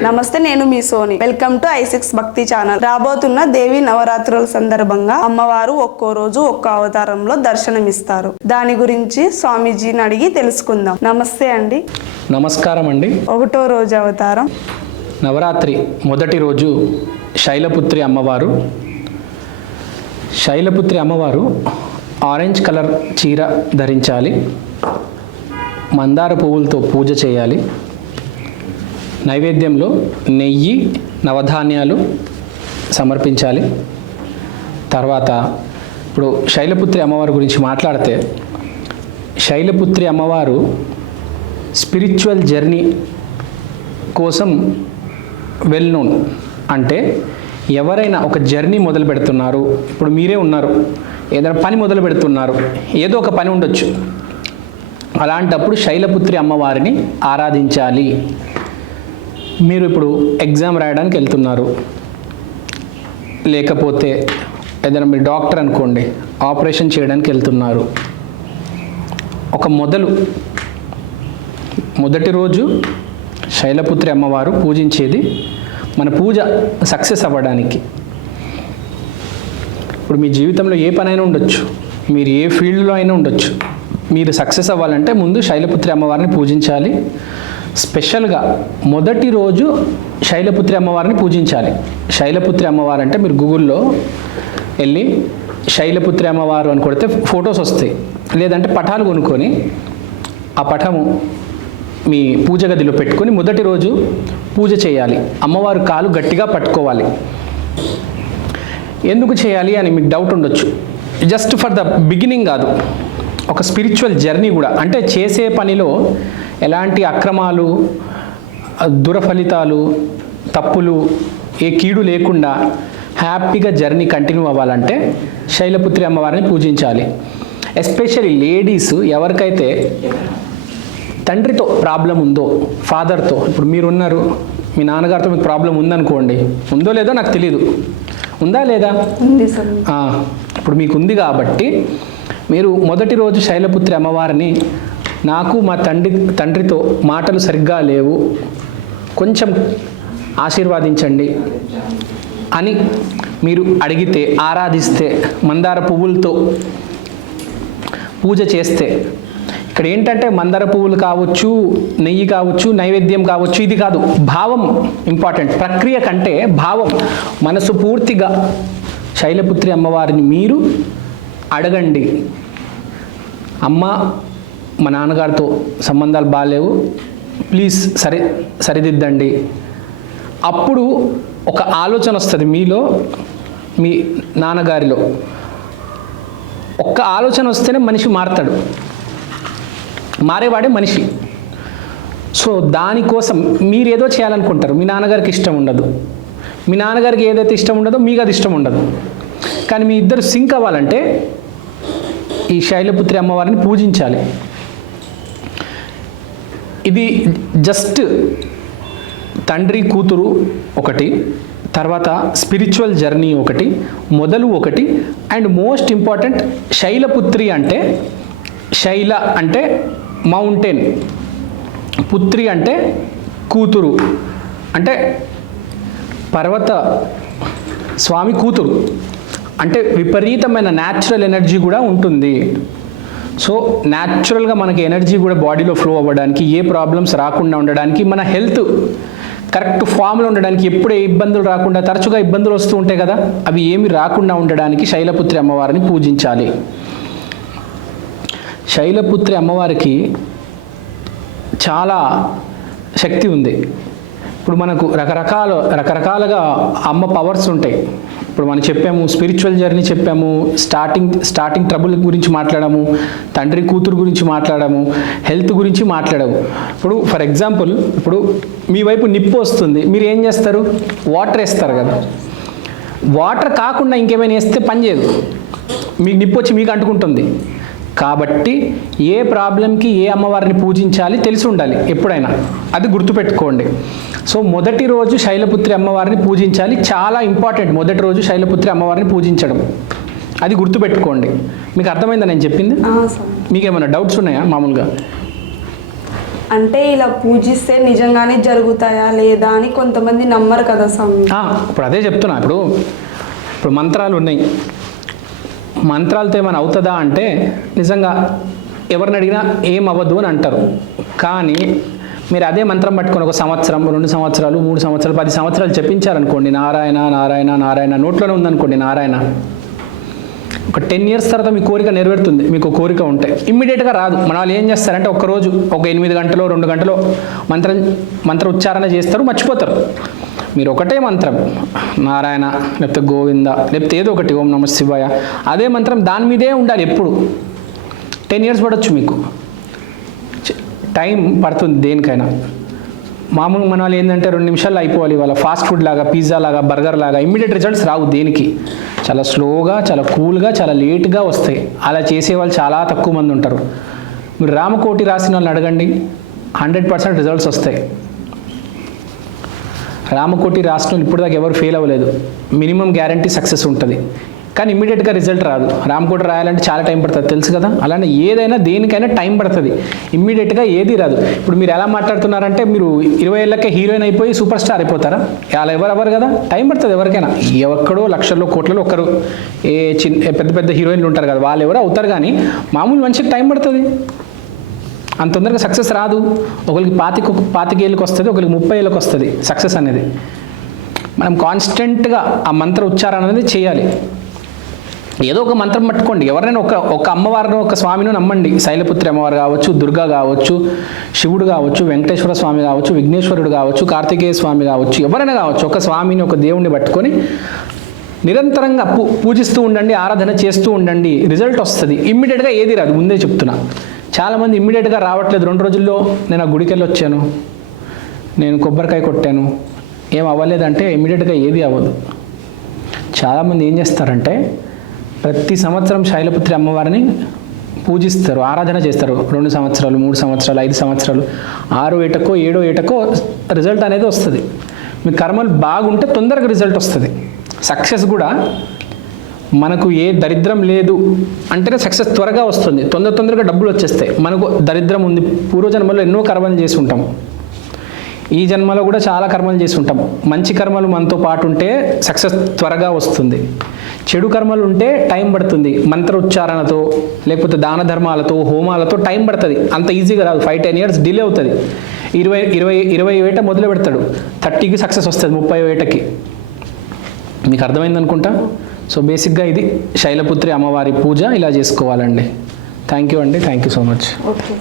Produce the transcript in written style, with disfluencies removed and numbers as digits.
నమస్తే, నేను మీ Soni. Welcome to i6 భక్తి ఛానల్. రాబోతున్న దేవి నవరాత్రుల సందర్భంగా అమ్మవారు ఒక్కో రోజు ఒక్కో అవతారంలో దర్శనమిస్తారు. దాని గురించి స్వామీజీని అడిగి తెలుసుకుందాం. నమస్తే అండి. నమస్కారం అండి. ఒకటో రోజు అవతారం నవరాత్రి మొదటి రోజు శైలపుత్రి అమ్మవారు. శైలపుత్రి అమ్మవారు ఆరెంజ్ కలర్ చీర ధరించాలి, మందార పువ్వులతో పూజ చేయాలి, నైవేద్యంలో నెయ్యి నవధాన్యాలు సమర్పించాలి. తర్వాత ఇప్పుడు శైలపుత్రి అమ్మవారి గురించి మాట్లాడితే, శైలపుత్రి అమ్మవారు స్పిరిచువల్ జర్నీ కోసం వెల్ నోన్. అంటే ఎవరైనా ఒక జర్నీ మొదలు పెడుతున్నారు, ఇప్పుడు మీరే ఉన్నారు, ఏదైనా పని మొదలు పెడుతున్నారు, ఏదో ఒక పని ఉండొచ్చు, అలాంటప్పుడు శైలపుత్రి అమ్మవారిని ఆరాధించాలి. మీరు ఇప్పుడు ఎగ్జామ్ రాయడానికి వెళ్తున్నారు, లేకపోతే ఏదైనా మీరు డాక్టర్ అనుకోండి, ఆపరేషన్ చేయడానికి వెళ్తున్నారు. ఒక మొదటి రోజు శైలపుత్రి అమ్మవారు పూజించేది మన పూజ సక్సెస్ అవ్వడానికి. ఇప్పుడు మీ జీవితంలో ఏ పనైనా ఉండొచ్చు, మీరు ఏ ఫీల్డ్లో అయినా ఉండొచ్చు, మీరు సక్సెస్ అవ్వాలంటే ముందు శైలపుత్రి అమ్మవారిని పూజించాలి. స్పెషల్గా మొదటి రోజు శైలపుత్రి అమ్మవారిని పూజించాలి. శైలపుత్రి అమ్మవారు అంటే మీరు గూగుల్లో వెళ్ళి శైలపుత్రి అమ్మవారు అని కొడితే ఫొటోస్ వస్తాయి, లేదంటే పటాలు కొనుక్కొని ఆ పటము మీ పూజ గదిలో పెట్టుకొని మొదటి రోజు పూజ చేయాలి. అమ్మవారు కాలు గట్టిగా పట్టుకోవాలి. ఎందుకు చేయాలి అని మీకు డౌట్ ఉండొచ్చు. జస్ట్ ఫర్ ద బిగినింగ్ కాదు, ఒక స్పిరిచువల్ జర్నీ కూడా. అంటే చేసే పనిలో ఎలాంటి అక్రమాలు, దురఫలితాలు, తప్పులు, ఏ కీడు లేకుండా హ్యాపీగా జర్నీ కంటిన్యూ అవ్వాలంటే శైలపుత్రి అమ్మవారిని పూజించాలి. ఎస్పెషల్లీ లేడీస్ ఎవరికైతే తండ్రితో ప్రాబ్లం ఉందో, ఫాదర్తో, ఇప్పుడు మీరున్నారు, మీ నాన్నగారితో మీకు ప్రాబ్లం ఉందనుకోండి, ఉందో లేదో నాకు తెలియదు, ఉందా లేదా? ఉంది సార్. ఇప్పుడు మీకు ఉంది కాబట్టి మీరు మొదటి రోజు శైలపుత్రి అమ్మవారిని, నాకు మా తండ్రితో మాటలు సరిగ్గా లేవు, కొంచెం ఆశీర్వాదించండి అని మీరు అడిగితే, ఆరాధిస్తే, మందార పువ్వులతో పూజ చేస్తే, ఇక్కడ ఏంటంటే మందార పువ్వులు కావచ్చు, నెయ్యి కావచ్చు, నైవేద్యం కావచ్చు, ఇది కాదు, భావం ఇంపార్టెంట్. ప్రక్రియ కంటే భావం. మనసు పూర్తిగా శైలపుత్రి అమ్మవారిని మీరు అడగండి. అమ్మ, మా నాన్నగారితో సంబంధాలు బాగాలేవు, ప్లీజ్ సరిదిద్దండి. అప్పుడు ఒక ఆలోచన వస్తుంది మీలో, మీ నాన్నగారిలో. ఒక్క ఆలోచన వస్తేనే మనిషి మారతాడు, మారేవాడే మనిషి. సో దానికోసం మీరు ఏదో చేయాలనుకుంటారు, మీ నాన్నగారికి ఇష్టం ఉండదు, మీ నాన్నగారికి ఏదైతే ఇష్టం ఉండదో మీకు అది ఇష్టం ఉండదు. కానీ మీ ఇద్దరు సింక్ అవ్వాలంటే ఈ శైలపుత్రి అమ్మవారిని పూజించాలి. ఇది జస్ట్ తండ్రి కూతురు ఒకటి, తర్వాత స్పిరిచువల్ జర్నీ ఒకటి, మొదలు ఒకటి, అండ్ మోస్ట్ ఇంపార్టెంట్ శైలపుత్రి అంటే, శైల అంటే మౌంటైన్, పుత్రి అంటే కూతురు, అంటే పర్వత స్వామి కూతురు, అంటే విపరీతమైన న్యాచురల్ ఎనర్జీ కూడా ఉంటుంది. సో న్యాచురల్గా మనకి ఎనర్జీ కూడా బాడీలో ఫ్లో అవ్వడానికి, ఏ ప్రాబ్లమ్స్ రాకుండా ఉండడానికి, మన హెల్త్ కరెక్ట్ ఫామ్లో ఉండడానికి, ఎప్పుడే ఇబ్బందులు రాకుండా, తరచుగా ఇబ్బందులు వస్తూ ఉంటాయి కదా, అవి ఏమి రాకుండా ఉండడానికి శైలపుత్రి అమ్మవారిని పూజించాలి. శైలపుత్రి అమ్మవారికి చాలా శక్తి ఉంది. ఇప్పుడు మనకు రకరకాలుగా అమ్మ పవర్స్ ఉంటాయి. ఇప్పుడు మనం చెప్పాము, స్పిరిచువల్ జర్నీ చెప్పాము, స్టార్టింగ్ ట్రబుల్ గురించి మాట్లాడాము, తండ్రి కూతురు గురించి మాట్లాడాము, హెల్త్ గురించి మాట్లాడాము. ఇప్పుడు ఫర్ ఎగ్జాంపుల్, ఇప్పుడు మీ వైపు నిప్పు వస్తుంది, మీరు ఏం చేస్తారు? వాటర్ వేస్తారు కదా. వాటర్ కాకుండా ఇంకేమైనా వేస్తే పని చేయదు, మీకు నిప్పు వచ్చి మీకు అంటుకుంటుంది. కాబట్టి ఏ ప్రాబ్లంకి ఏ అమ్మవారిని పూజించాలి తెలిసి ఉండాలి ఎప్పుడైనా, అది గుర్తుపెట్టుకోండి. సో మొదటి రోజు శైలపుత్రి అమ్మవారిని పూజించాలి, చాలా ఇంపార్టెంట్. మొదటి రోజు శైలపుత్రి అమ్మవారిని పూజించడం, అది గుర్తుపెట్టుకోండి. మీకు అర్థమైందా నేను చెప్పింది? మీకు ఏమైనా డౌట్స్ ఉన్నాయా మామూలుగా? అంటే ఇలా పూజిస్తే నిజంగానే జరుగుతాయా లేదా అని కొంతమంది నమ్మరు కదా స్వామి. ఇప్పుడు అదే చెప్తున్నా. ఇప్పుడు మంత్రాలు ఉన్నాయి, మంత్రాలతో ఏమైనా అవుతుందా అంటే నిజంగా ఎవరిని అడిగినా ఏం అవ్వద్దు అని అంటారు. కానీ మీరు అదే మంత్రం పట్టుకొని 1 సంవత్సరం 2 సంవత్సరాలు 3 సంవత్సరాలు 10 సంవత్సరాలు జపించారనుకోండి, నారాయణ నారాయణ నారాయణ నోట్లోనే ఉందనుకోండి నారాయణ, ఒక 10 years తర్వాత మీ కోరిక నెరవేరుతుంది. మీకు కోరిక ఉంటే ఇమ్మీడియట్గా రాదు. మన వాళ్ళు ఏం చేస్తారంటే ఒక్కరోజు ఒక 8 గంటలో 2 గంటలో మంత్ర ఉచ్చారణ చేస్తారు, మర్చిపోతారు. మీరు ఒకటే మంత్రం నారాయణ లేకపోతే గోవింద లేకపోతే ఏదో ఒకటి ఓం నమః శివాయ, అదే మంత్రం దాని మీదే ఉండాలి ఎప్పుడు. 10 years పడవచ్చు మీకు, టైం పడుతుంది దేనికైనా. మామూలుగా మన వాళ్ళు ఏంటంటే 2 నిమిషాల్లో అయిపోవాలి, వాళ్ళ ఫాస్ట్ ఫుడ్ లాగా పిజ్జా లాగా బర్గర్ లాగా ఇమ్మీడియట్ రిజల్ట్స్ రావు. దేనికి చాలా స్లోగా చాలా కూల్గా చాలా లేట్గా వస్తాయి. అలా చేసే వాళ్ళు చాలా తక్కువ మంది ఉంటారు. మీరు రామకోటి రాసిన వాళ్ళని అడగండి, 100% రిజల్ట్స్ వస్తాయి. రామకోటి రాసిన వాళ్ళు ఇప్పుడు దాకా ఎవరు ఫెయిల్ అవ్వలేదు. మినిమం గ్యారంటీ సక్సెస్ ఉంటుంది, కానీ ఇమ్మీడియట్గా రిజల్ట్ రాదు. రామకోటి రాయాలంటే చాలా టైం పడుతుంది, తెలుసు కదా. అలానే ఏదైనా దేనికైనా టైం పడుతుంది, ఇమ్మీడియట్గా ఏది రాదు. ఇప్పుడు మీరు ఎలా మాట్లాడుతున్నారంటే మీరు 20 ఏళ్ళకే హీరోయిన్ అయిపోయి సూపర్ స్టార్ అయిపోతారా? అలా ఎవరు కదా, టైం పడుతుంది ఎవరికైనా. ఎక్కడో లక్షల్లో కోట్లలో ఒకరు పెద్ద పెద్ద హీరోయిన్లు ఉంటారు కదా, వాళ్ళు ఎవరు అవుతారు. కానీ మామూలు మనిషికి టైం పడుతుంది, అంత తొందరగా సక్సెస్ రాదు. ఒకరికి 25 ఏళ్ళకి వస్తుంది, ఒకరికి 30 ఏళ్ళకి వస్తుంది సక్సెస్ అనేది. మనం కాన్స్టెంట్గా ఆ మంత్ర ఉచ్చారణ అనేది చేయాలి. ఏదో ఒక మంత్రం పట్టుకోండి, ఎవరైనా ఒక అమ్మవారిని ఒక స్వామిని నమ్మండి. శైలపుత్రి అమ్మవారు కావచ్చు, దుర్గా కావచ్చు, శివుడు కావచ్చు, వెంకటేశ్వర స్వామి కావచ్చు, విఘ్నేశ్వరుడు కావచ్చు, కార్తికేయ స్వామి కావచ్చు, ఎవరైనా కావచ్చు, ఒక స్వామిని ఒక దేవుణ్ణి పట్టుకొని నిరంతరంగా పూజిస్తూ ఉండండి, ఆరాధన చేస్తూ ఉండండి, రిజల్ట్ వస్తుంది. ఇమ్మీడియట్గా ఏది రాదు, ముందే చెప్తున్నా. చాలామంది ఇమ్మీడియట్గా రావట్లేదు. 2 రోజుల్లో నేను ఆ గుడికి వెళ్ళి వచ్చాను, నేను కొబ్బరికాయ కొట్టాను, ఏం అవ్వలేదంటే ఇమ్మీడియట్గా ఏది అవ్వదు. చాలామంది ఏం చేస్తారంటే ప్రతి సంవత్సరం శైలపుత్రి అమ్మవారిని పూజిస్తారు, ఆరాధన చేస్తారు. 2 సంవత్సరాలు 3 సంవత్సరాలు 5 సంవత్సరాలు 6 ఏటకో 7 ఏటకో రిజల్ట్ అనేది వస్తుంది. మీ కర్మలు బాగుంటే తొందరగా రిజల్ట్ వస్తుంది. సక్సెస్ కూడా మనకు ఏ దరిద్రం లేదు అంటేనే సక్సెస్ త్వరగా వస్తుంది, తొందరగా డబ్బులు వచ్చేస్తాయి. మనకు దరిద్రం ఉంది, పూర్వజన్మలో ఎన్నో కర్మలు చేసి ఉంటాం, ఈ జన్మలో కూడా చాలా కర్మలు చేసి ఉంటాం. మంచి కర్మలు మనతో పాటు ఉంటే సక్సెస్ త్వరగా వస్తుంది, చెడు కర్మలు ఉంటే టైం పడుతుంది. మంత్ర ఉచ్చారణతో లేకపోతే దాన ధర్మాలతో హోమాలతో టైం పడుతుంది, అంత ఈజీగా రాదు. 5-10 years డిలే అవుతుంది. 20 ఏట మొదలు పెడతాడు, 30కి సక్సెస్ వస్తుంది, 30 ఏటకి. మీకు అర్థమైంది అనుకుంటా. సో బేసిక్గా ఇది శైలపుత్రి అమ్మవారి పూజ ఇలా చేసుకోవాలండి. థ్యాంక్ యూ అండి, thank you so much. Okay.